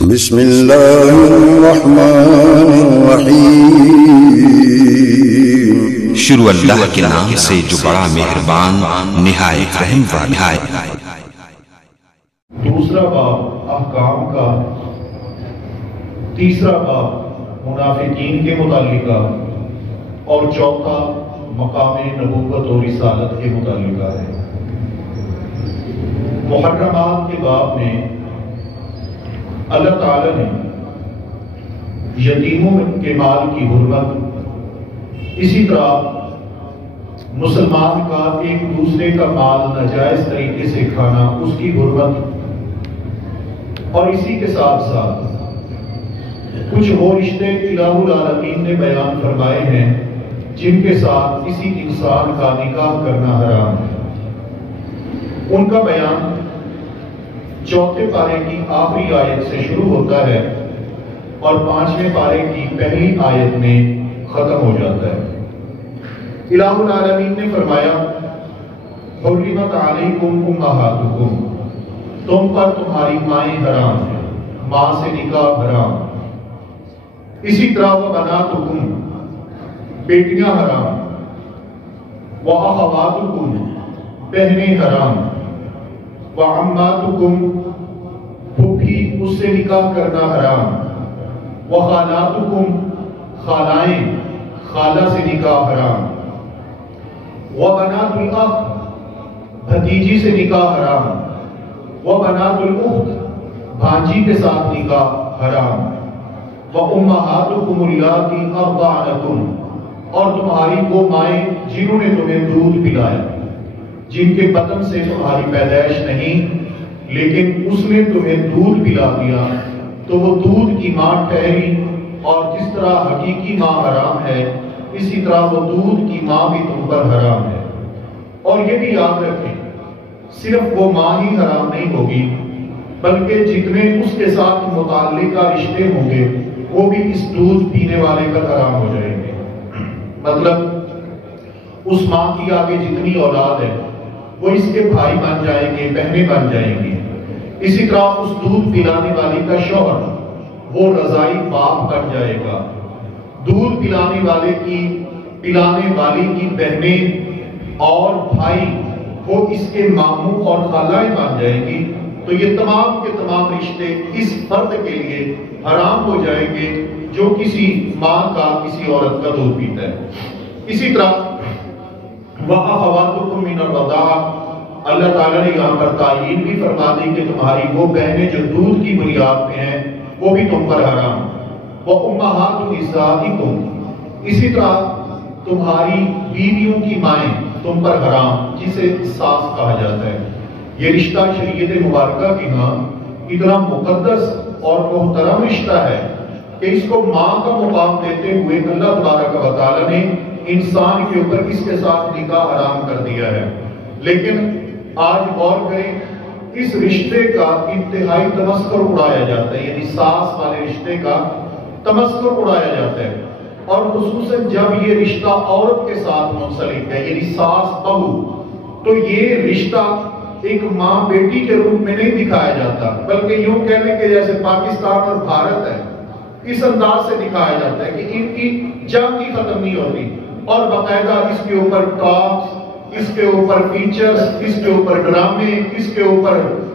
بسم اللہ الرحمن الرحیم۔ شروع اللہ کے نام سے جو بڑا مہربان نہایت رحم والا ہے۔ دوسرا باب احکام کا، تیسرا باب منافقین کے متعلقہ، اور چوتھا مقام نبوت و رسالت کے متعلقہ ہے۔ محرمات کے باب میں اللہ تعالی نے یتیموں کے مال کی حرمت، اسی طرح مسلمان کا ایک دوسرے کا مال ناجائز طریقے سے کھانا، اس کی حرمت، اور اسی کے ساتھ ساتھ کچھ وہ رشتے الہ العالمین نے بیان فرمائے ہیں جن کے ساتھ کسی انسان کا نکاح کرنا حرام ہے۔ ان کا بیان چوتھے پارے کی آخری آیت سے شروع ہوتا ہے اور 5ویں پارے کی پہلی آیت میں ختم ہو جاتا ہے۔ الہ العالمین نے فرمایا حرمت علیکم امہاتکم، تم پر تمہاری مائیں حرام ہیں، ماں سے نکاح حرام۔ اسی طرح وبناتکم، بیٹیاں حرام، واخواتکم، بہنیں حرام، وعماتکم، پھوپھی اس سے نکاح کرنا حرام، وخالاتکم، خالائیں، خالہ سے نکاح حرام، وبنات الاخ، بھتیجی سے نکاح حرام، وبنات الاخت، بھانجی کے ساتھ نکاح حرام، وامہاتکم اللاتی ارضعنکم، اور تمہاری وہ مائیں جنہوں نے تمہیں دودھ پلایا، جن کے بطن سے تمہاری پیدائش نہیں لیکن اس نے تمہیں دودھ پلا دیا، تو وہ دودھ کی ماں ٹھہری، اور جس طرح حقیقی ماں حرام ہے اسی طرح وہ دودھ کی ماں بھی تم پر حرام ہے۔ اور یہ بھی یاد رکھیں صرف وہ ماں ہی حرام نہیں ہوگی بلکہ جتنے اس کے ساتھ متعلقہ رشتے ہوں گے وہ بھی اس دودھ پینے والے پر حرام ہو جائیں گے۔ مطلب اس ماں کی آگے جتنی اولاد ہے وہ اس کے بھائی بن جائیں گے، بہنیں بن جائیں گی۔ اسی طرح اس دودھ پلانے والی کا شوہر وہ رضائی باپ بن جائے گا۔ دودھ پلانے والی کی بہنیں اور بھائی وہ اس کے ماموں اور خالائیں بن جائیں گی۔ تو یہ تمام کے تمام رشتے اس فرد کے لیے حرام ہو جائیں گے جو کسی ماں کا کسی عورت کا دودھ پیتا ہے۔ اسی طرح وَأَخَوَاتُكُم مِّنَ الرَّضَاعَةِ، اللہ تعالیٰ نے یہاں پر تعیین بھی فرما دی کہ تمہاری وہ بہنیں جو دودھ کی بنیاد پہ ہیں وہ بھی تم پر حرام۔ وَأُمَّهَاتُ نِسَائِكُمْ، اسی طرح تمہاری بیویوں کی مائیں تم پر حرام، جسے ساس کہا جاتا ہے۔ یہ رشتہ شریعت مبارکہ کے ہاں اتنا مقدس اور محترم رشتہ ہے کہ اس کو ماں کا مقام دیتے ہوئے اللہ تبارک و تعالیٰ نے انسان کے اوپر اس کے ساتھ نکاح حرام کر دیا ہے۔ لیکن آج غور کریں، اس رشتے کا انتہائی تمسخر اڑایا جاتا ہے، یعنی ساس والے رشتے کا تمسخر اڑایا جاتا ہے، اور خصوصاً جب یہ رشتہ عورت کے ساتھ منسلک ہے، یعنی ساس بہو، تو یہ رشتہ ایک ماں بیٹی کے روپ میں نہیں دکھایا جاتا بلکہ یوں کہنے کے جیسے پاکستان اور بھارت ہے اس انداز سے دکھایا جاتا ہے کہ ان کی جنگ ہی ختم نہیں ہوتی، اور باقاعدہ اس کے اوپر ٹاکس، اس کے اوپر فیچرز، اس کے اوپر ڈرامے، اس کے اوپر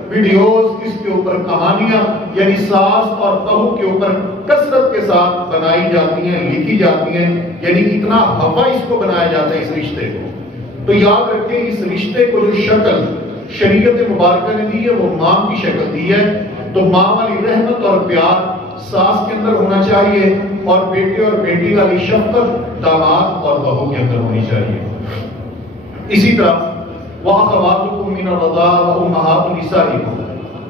ویڈیوز، اس کے اوپر کہانیاں، یعنی ساس اور بہو کے اوپر کثرت کے ساتھ بنائی جاتی ہیں، لکھی جاتی ہیں، یعنی اتنا ہوا اس کو بنایا جاتا ہے اس رشتے کو۔ تو یاد رکھیں اس رشتے کو جو شکل شریعت مبارکہ نے دی ہے وہ ماں کی شکل دی ہے، تو ماں والی رحمت اور پیار ساس کے اندر ہونا چاہیے، اور بیٹے اور بیٹی والی شفقت داماد اور بہو کے اندر ہونی چاہیے۔ اسی طرح وَأَخَوَاتُكُم مِّنَ الرَّضَاعَةِ وَأُمَّهَاتُ نِسَائِكُمْ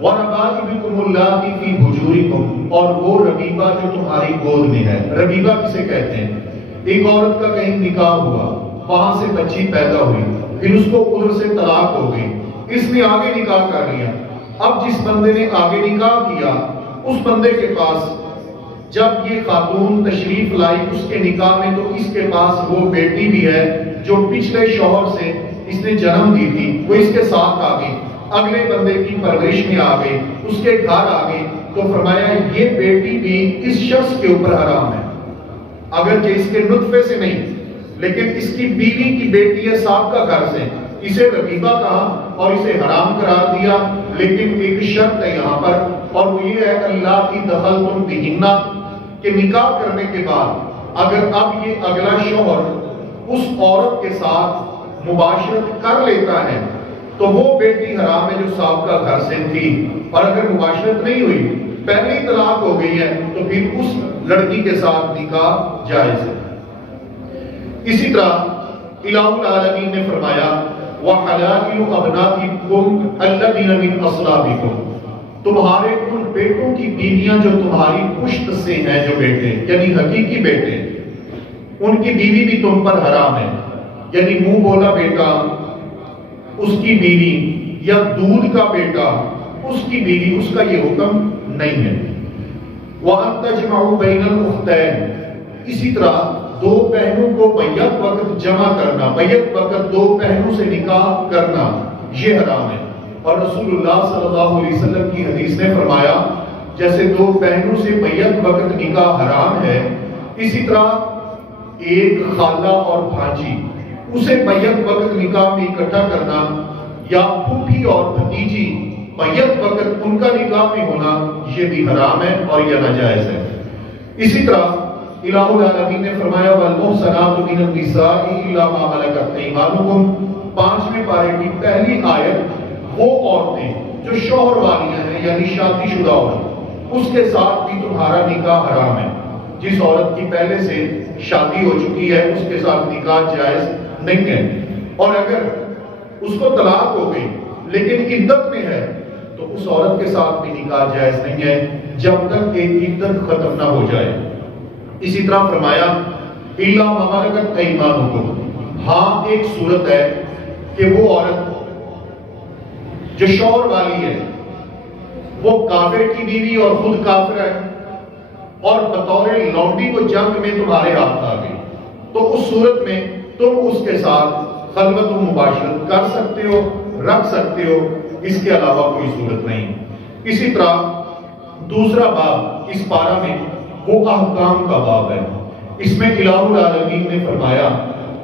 وَرَبَائِبُكُمُ اللَّاتِي فِي حُجُورِكُمْ، اور وہ ربیبہ جو تمہاری گود میں ہے۔ ربیبہ کسے کہتے ہیں؟ ایک عورت کا کہیں نکاح ہوا، وہاں سے بچی پیدا ہوئی، پھر اس کو عذر سے طلاق ہو گئی، اس نے آگے نکاح کر لیا۔ اب جس بندے نے آگے نکاح کیا اس بندے کے پاس جب یہ خاتون تشریف لائی اس کے نکاح میں، تو اس کے پاس وہ بیٹی بھی ہے جو پچھلے شوہر سے اس نے جنم دی تھی، وہ اس کے ساتھ آ گئی، اگلے بندے کی پرورش میں آ گئی، اس کے گھر آ گئی، تو فرمایا یہ بیٹی بھی اس شخص کے اوپر حرام ہے، اگرچہ اس کے نطفے سے نہیں، لیکن اس کی بیوی کی بیٹی ہے سابقہ گھر سے، اسے رقیبہ کہا اور اسے حرام قرار دیا، لیکن ایک شرط ہے یہاں پر، اور وہ یہ ہے اللہ کی دخلتم بہنہ، کہ نکاح کرنے کے بعد اگر اب یہ اگلا شوہر اس عورت کے ساتھ مباشرت کر لیتا ہے تو وہ بیٹی حرام ہے جو سابقہ گھر سے تھی، اور اگر مباشرت نہیں ہوئی، پہلی طلاق ہو گئی ہے، تو پھر اس لڑکی کے ساتھ نکاح جائز ہے۔ اسی طرح الہ العالمین نے فرمایا وَحَلَائِلُ أَبْنَائِكُمْ الَّذِينَ مِنْ أَصْلَابِكُمْ، تمہارے ان بیٹوں کی بیویاں جو تمہاری پشت سے ہیں، جو بیٹے یعنی حقیقی بیٹے، ان کی بیوی بھی تم پر حرام ہے، یعنی منہ بولا بیٹا اس کی بیوی، یا دودھ کا بیٹا اس کی بیوی، اس کا یہ حکم نہیں ہے۔ وَأَن تَجْمَعُوا بَيْنَ الْأُخْتَيْنِ، اسی طرح دو بہنوں کو بیک وقت جمع کرنا، بیک وقت دو بہنوں سے نکاح کرنا، یہ حرام ہے، اور رسول اللہ صلی اللہ علیہ وسلم کی حدیث نے فرمایا جیسے دو بہنوں سے بیک وقت نکاح حرام ہے، اسی طرح ایک خالہ اور بھانجی اسے بیک وقت نکاح میں اکٹھا کرنا، یا پھوپھی اور بھتیجی بیک وقت ان کا نکاح میں ہونا، یہ بھی حرام ہے اور یہ ناجائز ہے۔ اسی طرح الہ العالمین نے فرمایا وَالْمُحْصَنَاتُ مِنَ النِّسَاءِ إِلَّا مَا مَلَكَتْ أَيْمَانُكُمْ، 5ویں پارے کی پہلی آیت، وہ عورتیں جو شوہر والیاں ہیں یعنی شادی شدہ عورت، اس کے ساتھ بھی تمہارا نکاح حرام ہے۔ جس عورت کی پہلے سے شادی ہو چکی ہے اس کے ساتھ نکاح جائز نہیں ہے، اور اگر اس کو طلاق ہو گئی لیکن عدت میں ہے تو اس عورت کے ساتھ بھی نکاح جائز نہیں ہے جب تک کہ عدت ختم نہ ہو جائے۔ اسی طرح فرمایا إِلَّا مَا مَلَكَتْ أَيْمَانُكُمْ، ہاں ایک صورت ہے کہ وہ عورت جو شوہر والی ہے وہ کافر کی بیوی اور خود کافر ہے اور بطور لونڈی کو جنگ میں تمہارے ہاتھ آ گئی، تو اس صورت میں تم اس کے ساتھ خلوت و مباشرت کر سکتے ہو، رکھ سکتے ہو، اس کے علاوہ کوئی صورت نہیں۔ اسی طرح دوسرا باب اس پارہ میں وہ احکام کا باب ہے، اس میں الہ العالمین نے فرمایا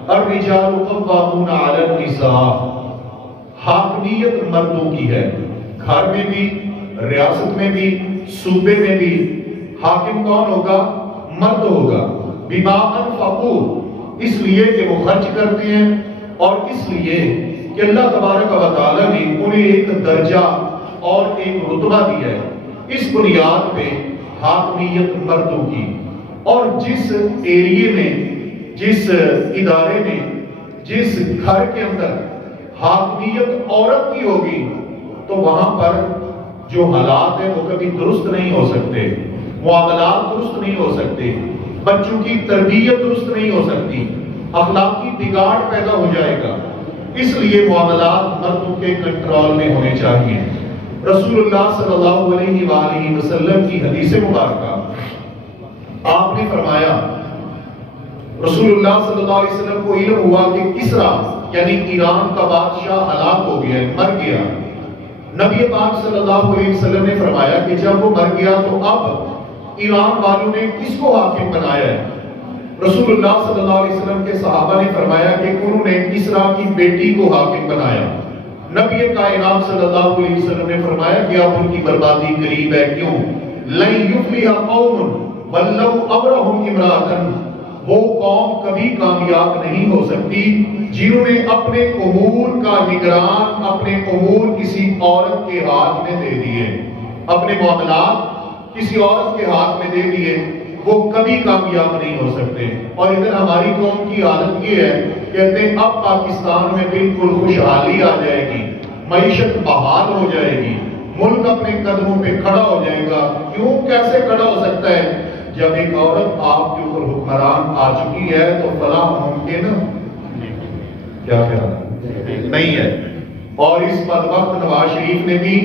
الرجال قوامون علی النساء، حاکمیت مردوں کی ہے، گھر میں بھی، ریاست میں بھی، صوبے میں بھی حاکم کون ہوگا؟ مرد ہوگا، بما انفقوا، اس لیے کہ وہ خرچ کرتے ہیں، اور اس لیے کہ اللہ تبارک و تعالی نے انہیں ایک درجہ اور ایک رتبہ دیا ہے، اس بنیاد پہ حاکمیت مردوں کی، اور جس ایریے میں، جس ادارے میں، جس گھر کے اندر حاکمیت عورت کی ہوگی تو وہاں پر جو حالات ہیں وہ کبھی درست نہیں ہو سکتے، معاملات درست نہیں ہو سکتے، بچوں کی تربیت درست نہیں ہو سکتی، اخلاقی بگاڑ پیدا ہو جائے گا، اس لیے معاملات مردوں کے کنٹرول میں ہونے چاہیے۔ رسول اللہ صلی اللہ علیہ وآلہ وسلم کی حدیث مبارکہ آپ نے فرمایا، رسول اللہ صلی اللہ علیہ وسلم کو علم ہوا کہ کسرا یعنی ایران کا بادشاہ ہلاک ہو گیا، مر گیا۔ نبی پاک صلی اللہ علیہ وسلم نے فرمایا کہ جب وہ مر گیا تو اب ایران والوں نے کس کو حاکم بنایا ہے؟ رسول اللہ صلی اللہ علیہ وسلم کے صحابہ نے فرمایا کہ انہوں نے کسرا کی بیٹی کو حاکم بنایا۔ نبی کائنات صلی اللہ علیہ وسلم نے فرمایا کہ اب ان کی بربادی قریب ہے، کیوں؟ لَن يُفْلِحَ قَوْمٌ وَلَّوْ أَمْرَهُمْ امْرَأَةً، وہ قوم کبھی کامیاب نہیں ہو سکتی جنہوں نے اپنے امور کا نگران، اپنے امور کسی عورت کے ہاتھ میں دے دیے، اپنے معاملات کسی عورت کے ہاتھ میں دے دیے، وہ کبھی کامیاب نہیں ہو سکتے۔ اور ادھر ہماری قوم کی حالت یہ ہے، کہتے ہیں اب پاکستان میں بالکل خوشحالی آ جائے گی، معیشت بحال ہو جائے گی، ملک اپنے قدموں پہ کھڑا ہو جائے گا۔ کیوں؟ کیسے کھڑا ہو سکتا ہے؟ جب ایک عورت آپ کے اوپر حکمران آ چکی ہے تو فلاح ممکن کیا نہیں ہے۔ اور اس بدبخت نواز شریف نے بھی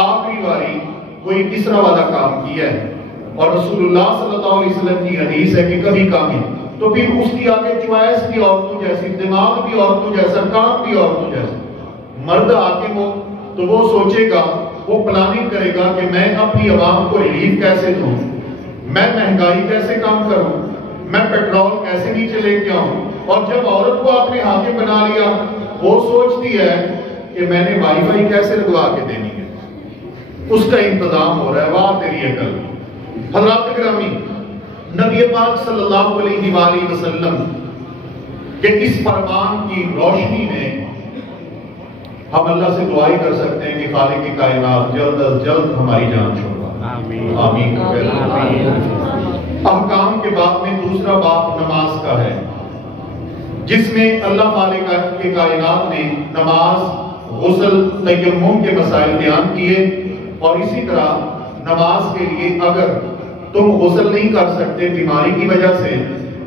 آخری باری کوئی کسرا والا کام کیا ہے، اور رسول اللہ صلی اللہ علیہ وسلم کی حدیث ہے کہ کبھی کامیاب، تو پھر اس کی آگے چوائس بھی عورتوں جیسی، دماغ بھی عورتوں جیسا، کام بھی عورتوں جیسا۔ مرد حاکم ہو تو وہ سوچے گا وہ پلاننگ کرے گا کہ میں اپنی عوام کو ریلیف کیسے دوں، میں مہنگائی کیسے کم کروں، میں پیٹرول کیسے نیچے لے کے آؤں۔ اور جب عورت کو آپ نے حاکم بنا لیا، وہ سوچتی ہے کہ میں نے وائی فائی کیسے لگوا کے دینی ہے، اس کا انتظام ہو رہا ہے۔ واہ تیری عقل۔ حضرات گرامی، نبی پاک صلی اللہ علیہ وآلہ وسلم کہ اس فرمان کی روشنی میں ہم اللہ سے دعائی کر سکتے ہیں کہ خالق کی کائنات جلد از جلد ہماری جان چھوڑا۔ آمین۔ احکام کے باب میں دوسرا باب نماز کا ہے، جس میں اللہ خالق کی کائنات نے نماز، غسل، تیمم کے مسائل بیان کیے، اور اسی طرح نماز کے لیے اگر تم غسل نہیں کر سکتے بیماری کی وجہ سے،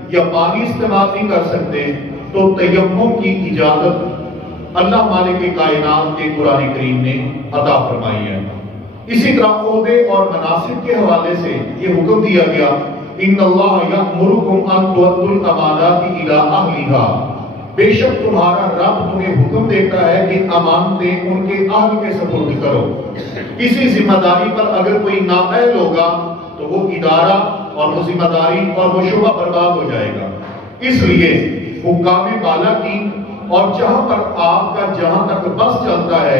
یا پانی استعمال نہیں کر سکتے، تو تیمم کی اجازت اللہ مالک کائنات کے قرآن کریم نے عطا فرمائی ہے۔ اسی طرح عہدے اور مناسب کے حوالے سے یہ حکم دیا گیا، ان اللہ یأمرکم ان تؤدوا الامانات الی اہلھا، بے شک تمہارا رب تمہیں حکم دیتا ہے کہ امانتیں ان کے اہل کے سپرد کرو۔ کسی ذمہ داری پر اگر کوئی نااہل ہوگا تو وہ ادارہ اور وہ ذمہ داری اور وہ شعبہ برباد ہو جائے گا۔ اس لیے حکام بالا کی اور جہاں پر آپ کا جہاں تک بس چلتا ہے،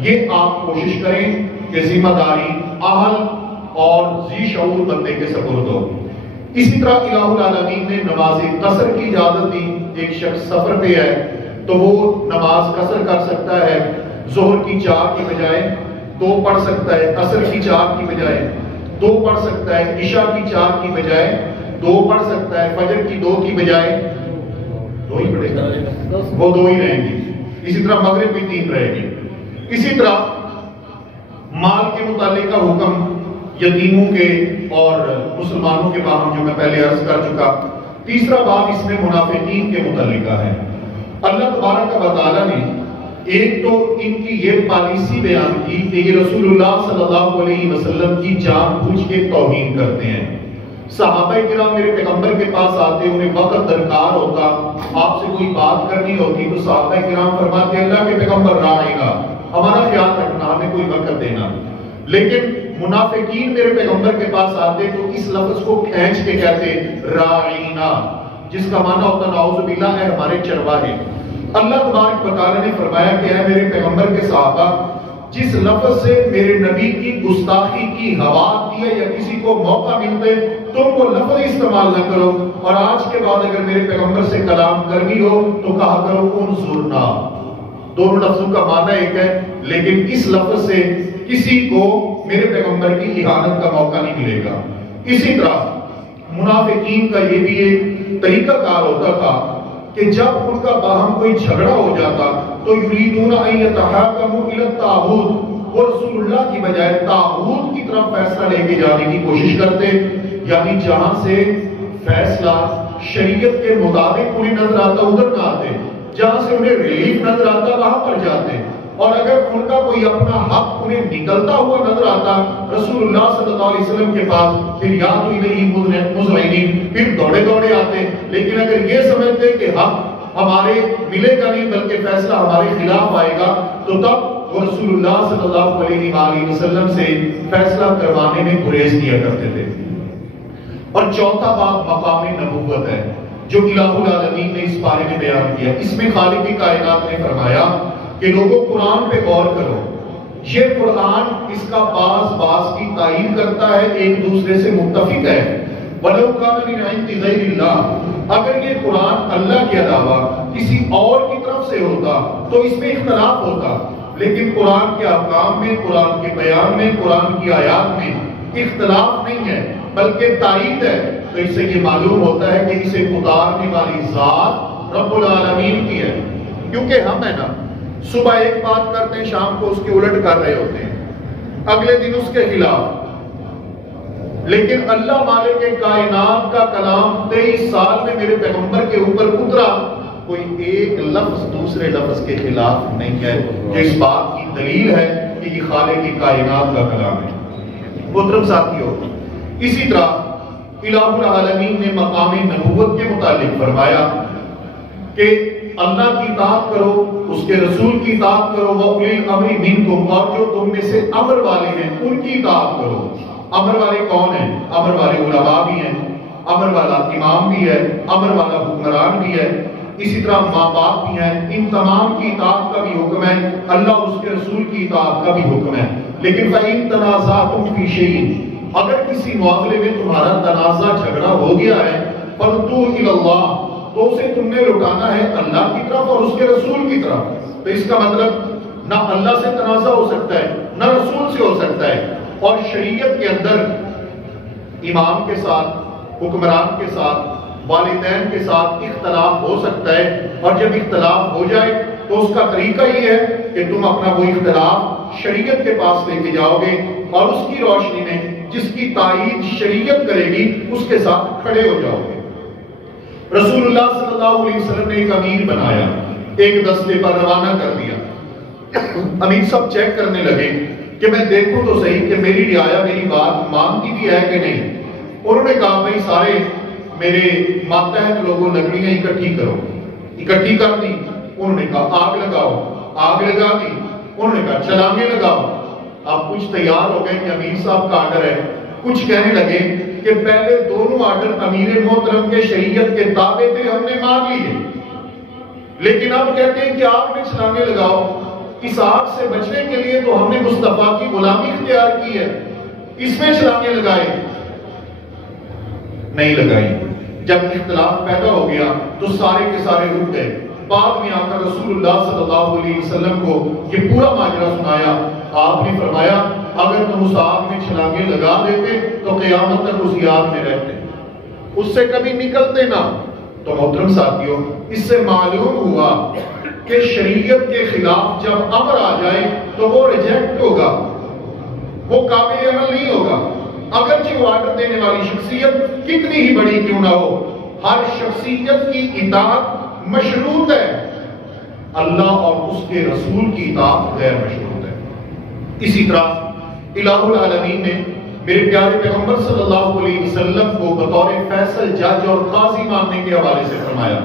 یہ آپ کوشش کریں کہ ذمہ داری اہل اور ذی شعور بندے کے سپرد ہو۔ اسی طرح الہ العالمین نے نماز قصر کی اجازت دی۔ ایک شخص سفر پہ ہے تو وہ نماز قصر کر سکتا ہے، ظہر کی 4 کی بجائے 2 پڑھ سکتا ہے، عصر کی 4 کی بجائے 2 پڑھ سکتا ہے، عشاء کی 4 کی بجائے 2 پڑھ سکتا ہے، فجر کی 2 کی بجائے 2 ہی پڑھے گا، وہ 2 ہی رہیں گی۔ اسی طرح مغرب بھی 3 رہے گی۔ اسی طرح مال کے متعلق کا حکم یتیموں کے اور مسلمانوں کے باہم جو میں پہلے عرض کر چکا۔ تیسرا باب اس میں منافقین کے متعلقہ ہے۔ اللہ تبارک و تعالیٰ نے ایک تو ان کی یہ پالیسی بیان کی کہ یہ رسول اللہ صلی اللہ علیہ وسلم کی جان بوجھ کے توہین کرتے ہیں۔ صحابہ کرام میرے پیغمبر کے پاس آتے، انہیں وقت درکار ہوتا، آپ سے کوئی بات کرنی ہوتی تو صحابہ کرام فرماتے اللہ کے پیغمبر رائے گا، ہمارا خیال رکھنا، ہمیں کوئی وقت دینا۔ لیکن منافقین میرے پیغمبر کے پاس آتے تو اس لفظ کو کھینچ کے کہتے راعینا، جس کا معنی ہوتا نعوذ باللہ ہے ہمارے چرواہے۔ اللہ تبارک و تعالیٰ نے فرمایا کہ اے میرے پیغمبر کے صحابہ، جس لفظ سے میرے نبی کی گستاخی کی ہوا آتی ہے یا کسی کو موقع ملتے تم وہ لفظ استعمال نہ کرو، اور آج کے بعد اگر میرے پیغمبر سے کلام کرنی ہو تو کہا کرو انظرنا۔ دونوں لفظوں کا معنی ایک ہے، لیکن اس لفظ سے کسی کو میرے پیغمبر کی اہانت کا موقع نہیں ملے گا۔ اسی طرح منافقین کا یہ بھی ایک طریقہ کار ہوتا تھا کہ جب ان کا باہم کوئی جھگڑا ہو جاتا تو یریدون ان یتحاکموا الی الطاغوت، وہ رسول اللہ کی بجائے طاغوت کی طرف فیصلہ لے کے جانے کی کوشش کرتے، یعنی جہاں سے فیصلہ شریعت کے مطابق انہیں نظر آتا ادھر نہ آتے، جہاں سے انہیں ریلیف نظر آتا وہاں پر جاتے، اور اگر ان کا کوئی اپنا حق انہیں نکلتا ہوا نظر آتا رسول اللہ صلی اللہ علیہ وسلم کے پاس، پھر یا تو الیہ مذعنین، پھر دوڑے دوڑے آتے۔ لیکن اگر یہ سمجھتے کہ حق ہمارے ملے گا نہیں بلکہ فیصلہ ہمارے خلاف آئے گا، تو تب وہ رسول اللہ صلی اللہ علیہ وآلہ وسلم سے فیصلہ کروانے میں گریز کیا کرتے تھے۔ اور چوتھا باب مقام نبوت ہے جو الہ العالمین نے اس بارے میں بیان کیا۔ اس میں خالق کی کائنات نے فرمایا کہ لوگوں قرآن پہ غور کرو، یہ قرآن اس کا باز کی تعین کرتا ہے، ایک دوسرے سے متفق ہے۔ وَلَوْ كَانَ مِنْ عِنْدِ غَيْرِ اللَّهِ، اگر یہ قرآن اللہ کے علاوہ کسی اور کی طرف سے ہوتا تو اس میں اختلاف ہوتا، لیکن قرآن کے احکام میں، قرآن کے بیان میں، قرآن کی آیات میں اختلاف نہیں ہے بلکہ تائید ہے۔ تو اس سے یہ معلوم ہوتا ہے کہ اسے اتارنے والی ذات رب العالمین کی ہے، کیونکہ ہم ہے نا صبح ایک بات کرتے ہیں، شام کو اس کے الٹ کر رہے ہوتے ہیں، اگلے دن اس کے خلاف۔ لیکن اللہ مالک کائنات کا کلام 23 سال میں میرے پیغمبر کے اوپر اترا، کوئی ایک لفظ دوسرے لفظ کے خلاف نہیں ہے، جو اس بات کی دلیل ہے کہ یہ خالق کی کائنات کا کلام ہے۔ محترم ساتھیو، اسی طرح الہ العالمین نے مقام نبوت کے متعلق فرمایا کہ اللہ کی اطاعت کرو، اس کے رسول کی اطاعت کرو، وَأُولِي الْأَمْرِ مِنْكُمْ، اور جو تم میں سے امر والے ہیں ان کی اطاعت کرو۔ امر والے کون ہیں؟ امر والے علماء بھی ہیں، امر والا امام بھی ہے، امر والا حکمران بھی ہے، اسی طرح ماں باپ بھی ہیں۔ ان تمام کی اطاعت کا بھی حکم ہے، اللہ اس کے رسول کی اطاعت کا بھی حکم ہے۔ لیکن فَإِن تَنَازَعْتُمْ فِي شَيْءٍ، اگر کسی معاملے میں تمہارا تنازع جھگڑا ہو گیا ہے، فَرُدُّوهُ إِلَى اللَّهِ، تو اسے تم نے لوٹانا ہے اللہ کی طرف اور اس کے رسول کی طرف۔ تو اس کا مطلب نہ اللہ سے تنازع ہو سکتا ہے نہ رسول سے ہو سکتا ہے، اور شریعت کے اندر امام کے ساتھ، حکمران کے ساتھ، والدین کے ساتھ اختلاف ہو سکتا ہے، اور جب اختلاف ہو جائے تو اس کا طریقہ یہ ہے کہ تم اپنا وہ اختلاف شریعت کے پاس لے کے جاؤ گے، اور اس کی روشنی میں جس کی تائید شریعت کرے گی اس کے ساتھ کھڑے ہو جاؤ گے۔ رسول اللہ صلی اللہ علیہ وسلم نے ایک امیر بنایا، ایک دستے پر روانہ کر دیا۔ امیر سب چیک کرنے لگے کہ میں دیکھوں تو صحیح کہ میری رعایا میری بات مانتی بھی ہے کہ نہیں۔ انہوں نے کہا بھائی سارے میرے ماتحت لوگوں لکڑیاں اکٹھی کرو، اکٹھی کر دی۔ انہوں نے کہا آگ لگاؤ، آگ لگا دی۔ انہوں نے کہا چھلانگیں لگاؤ۔ اب کچھ تیار ہو گئے کہ امیر صاحب کا آرڈر ہے، کچھ کہنے لگے کہ پہلے دونوں آرڈر امیر محترم کے شریعت کے تابع تھے، ہم نے مان لیے، لیکن اب کہتے ہیں کہ آگ میں چھلانگیں لگاؤ۔ اس آگ سے بچنے کے لیے تو ہم نے مصطفیٰ کی غلامی اختیار کی ہے، اس میں چھلانگیں لگائے نہیں لگائی۔ جب اختلاف پیدا ہو گیا تو سارے کے سارے رک گئے۔ بعد میں آ کر رسول اللہ صلی اللہ علیہ وسلم کو یہ پورا ماجرا سنایا۔ آپ نے فرمایا اگر تم اس آگ میں چھلانگیں لگا دیتے تو قیامت تک اسی آگ میں رہتے، اس سے کبھی نکلتے نہ۔ تو محترم ساتھیوں، اس سے معلوم ہوا کہ شریعت کے خلاف جب امر آ جائے تو وہ ریجیکٹ ہوگا، وہ قابل عمل نہیں ہوگا۔ اگرچہ وہ آرڈر دینے والی شخصیت کتنی ہی بڑی کیوں نہ ہو، ہر شخصیت کی اطاعت مشروط ہے، اللہ اور اس کے رسول کی اطاعت غیر مشروط ہے۔ اسی طرح الہ العالمین نے میرے پیارے پیغمبر صلی اللہ علیہ وسلم کو بطور فیصل جج اور قاضی ماننے کے حوالے سے فرمایا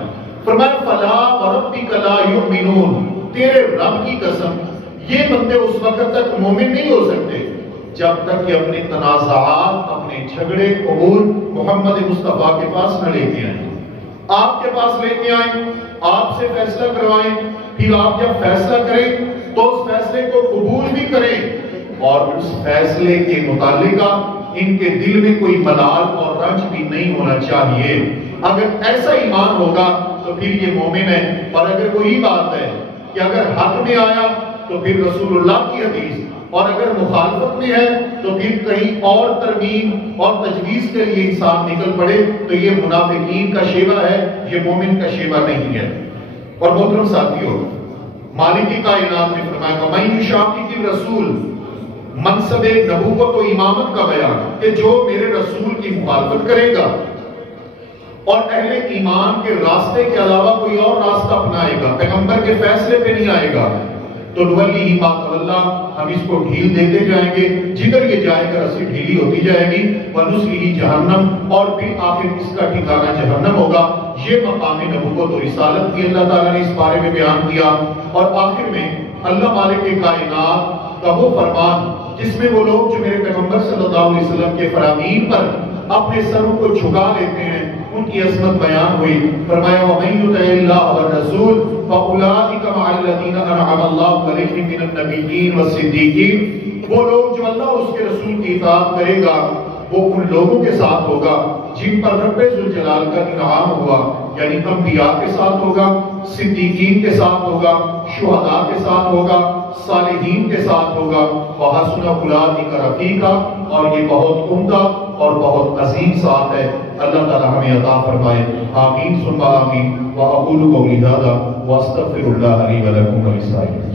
فَلَا وَرَبِّكَ لَا يُؤْمِنُونَ، تیرے رب کی قسم یہ بندے اس وقت تک مومن نہیں ہو سکتے جب تک کہ اپنے تنازعات، اپنے جھگڑے قبول محمد مصطفیٰ کے پاس نہ لے کے آئیں۔ آپ کے پاس لے کے آئیں، آپ سے فیصلہ کروائیں، پھر آپ جب فیصلہ کریں تو اس فیصلے کو قبول بھی کریں، اور اس فیصلے کے متعلقہ ان کے دل میں کوئی ملال اور رنج بھی نہیں ہونا چاہیے۔ اگر ایسا ایمان ہوگا تو پھر یہ مومن ہے۔ اور اگر وہی بات ہے کہ اگر حق میں آیا تو پھر رسول اللہ کی حدیث، اور اگر مخالفت میں ہے تو پھر کہیں اور ترمیم اور تجویز کے لیے انسان نکل پڑے تو یہ منافقین کا شیوہ ہے، یہ مومن کا شیوہ نہیں ہے۔ اور محترم ساتھیوں، مالک کائنات نے فرمایا وَمَن يُشَاقِقِ الرَّسُولَ، منصب نبوت و امامت کا بیان کہ جو میرے رسول کی مخالفت کرے گا اور اہل ایمان کے راستے کے علاوہ کوئی اور راستہ اپنائے گا، پیغمبر کے فیصلے پہ نہیں آئے گا، تو نولی ما تولا، ہم اس کو ڈھیل دیتے جائیں گے، جدھر یہ جائے گا رسی ڈھیلی ہوتی جائے گی، ونصلہ جہنم، اور پھر آخر اس کا ٹھکانہ جہنم ہوگا۔ یہ مقام نبوت و رسالت کی اللہ تعالیٰ نے اس بارے میں بیان کیا۔ اور آخر میں اللہ مالک کائنات کا وہ فرمان جس میں وہ لوگ جو میرے پیغمبر صلی اللہ علیہ وسلم کے فرامین پر اپنے سروں کو جھکا لیتے ہیں ان کی عظمت بیان ہوئی۔ فرمایا وَمَن يُطِعِ اللَّهَ وَالرَّسُولَ فَأُولَٰئِكَ مَعَ الَّذِينَ أَنْعَمَ اللَّهُ عَلَيْهِم مِّنَ النَّبِيِّينَ وَالصِّدِّيقِينَ، وہ لوگ جو اللہ اور اس کے رسول کی اطاعت کرے گا وہ ان لوگوں کے ساتھ ہوگا جن پر رب ذوالجلال کا انعام ہوا، یعنی انبیاء کے ساتھ ہوگا، صدیقین کے ساتھ ہوگا، شہداء کے ساتھ ہوگا، صالحین کے ساتھ ہوگا، وَحَسُنَ أُولَٰئِكَ رَفِیقًا، اور یہ بہت عمدہ اور بہت عظیم ساتھ ہے۔ اللہ تعالی ہمیں عطا فرمائے، آمین ثم آمین۔ وَأَقُولُ قَوْلِي هَٰذَا وَأَسْتَغْفِرُ اللَّهَ لِي وَلَكُمْ وَلِسَائِرِ